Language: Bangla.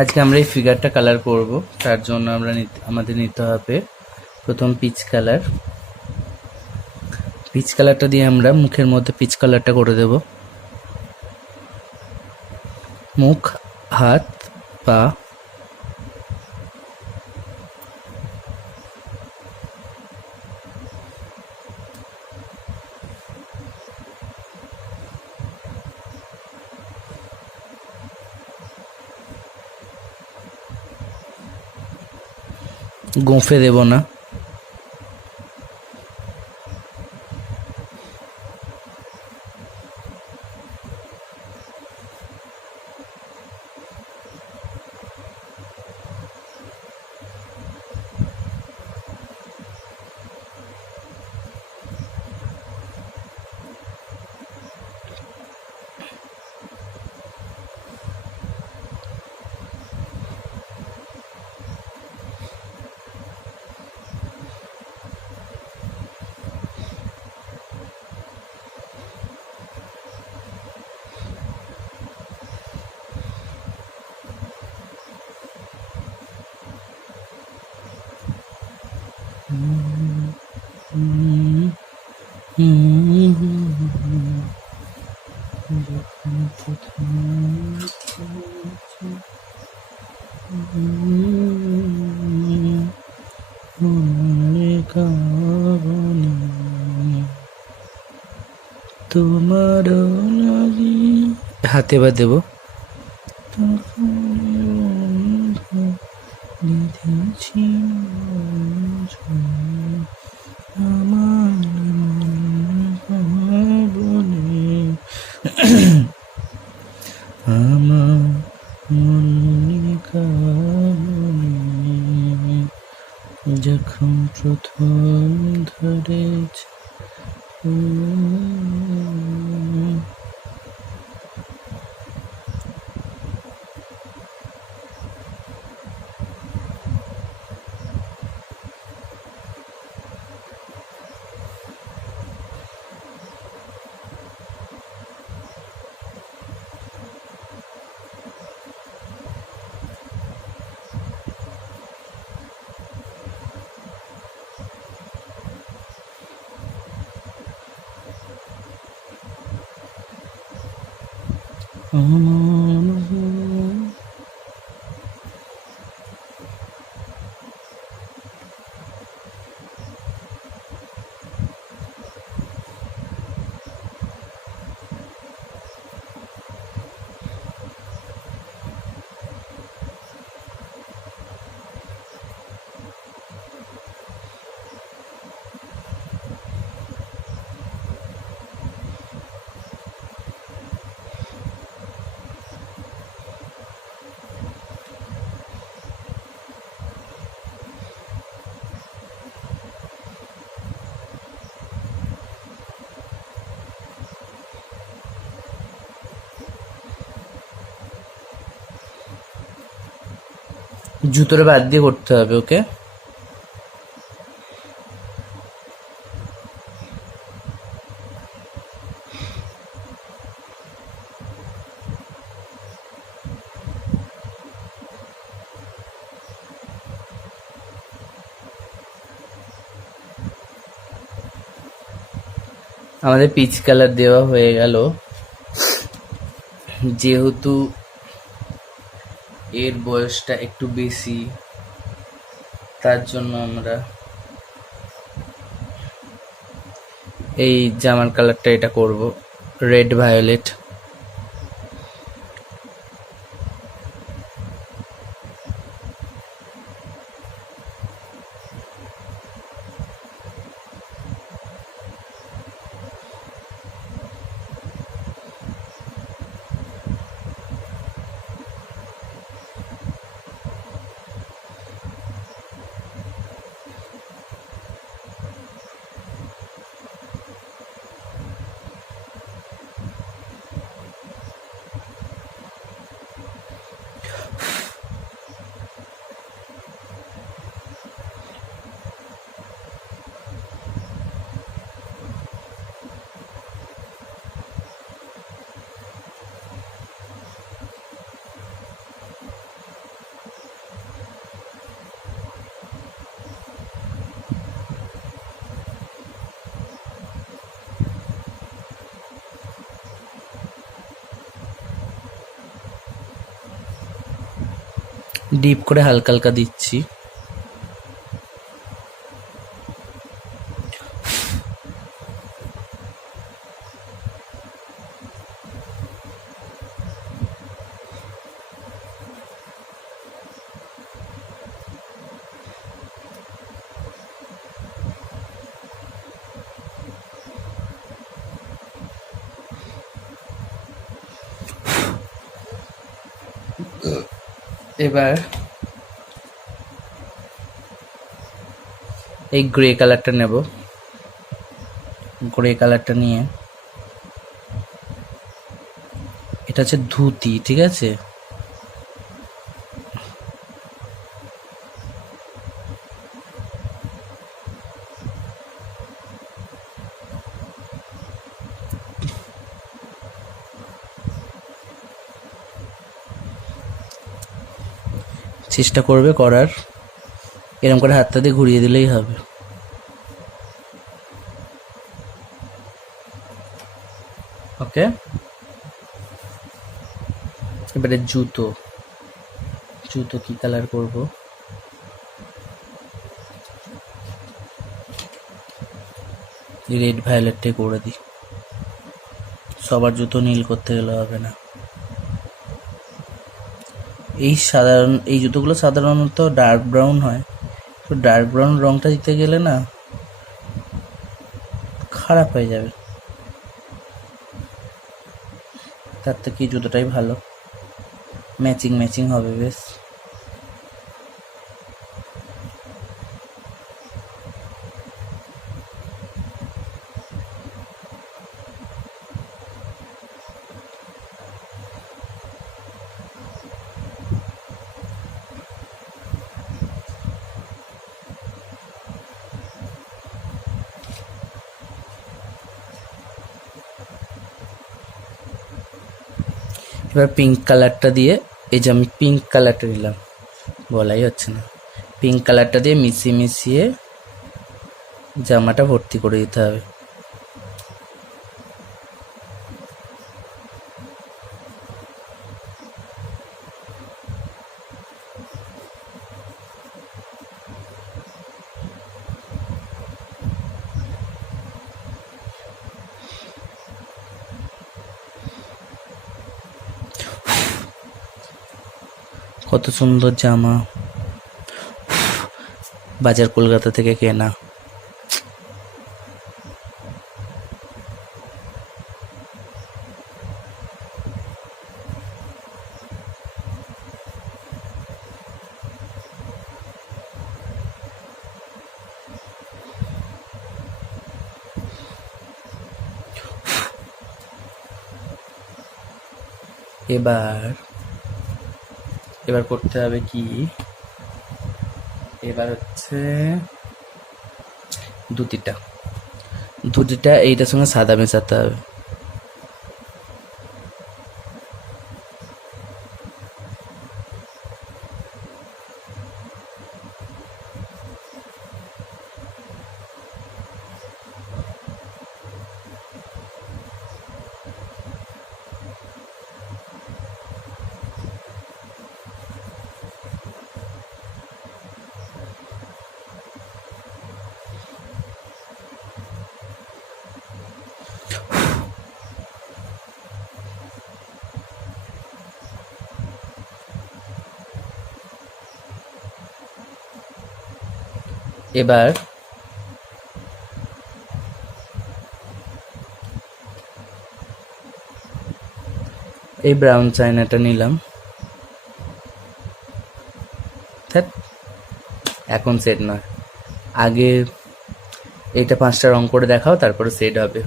আজকে আমরা এই ফিগারটা কালার করব, তার জন্য আমাদের নিতে হবে প্রথম পিচ কালার। পিচ কালারটা দিয়ে আমরা মুখের মধ্যে পিচ কালারটা করে দেব। মুখ, হাত, পা, গোঁফে দেব না। তোমার হাতে বা দেব। যখন প্রথম ধরেছ জুতোটা বাদ দিয়ে করতে হবে। ওকে, আমাদের পিচ কালার দেওয়া হয়ে গেল। যেহেতু এর বয়সটা একটু বেশি, তার জন্য আমরা এই জামার কালারটা এটা করব, রেড ভায়োলেট। ডিপ করে হালকা হালকা দিচ্ছি। এবার এই গ্রে কালারটা নেব। গ্রে কালারটা নিয়ে, এটা হচ্ছে ধুতি, ঠিক আছে? চেষ্টা করবে করার, এরকম করে হাতটা দিয়ে ঘুরিয়ে দিলেই হবে। ওকে, এবারে জুতো। জুতো কি কালার করব? রেড ভায়োলেটটাই করে দিই, সবার জুতো নীল করতে গেলে হবে না। এই জুতোগুলো সাধারণত ডার্ক ব্রাউন হয়, তো ডার্ক ব্রাউন রংটা দিতে গেলে না খারাপ হয়ে যাবে, তার থেকে এই জুতোটাই ভালো, ম্যাচিং ম্যাচিং হবে বেশ। এবার পিঙ্ক কালারটা দিয়ে, এই যে আমি পিঙ্ক কালারটা নিলাম, বলাই হচ্ছে না, পিঙ্ক কালারটা দিয়ে মিশিয়ে মিশিয়ে জামাটা ভর্তি করে দিতে হবে। কত সুন্দর জামা, বাজার কলকাতা থেকে কেনা। এবার করতে হবে কি, এবার হচ্ছে ধুতিটা এইটার সঙ্গে সাদা মেশাতে হবে। এবার এই ব্রাউন চায়নাটা নিলাম, এখন সেট নয়, আগে এইটা 5টা রং করে দেখাও, তারপরে সেট হবে।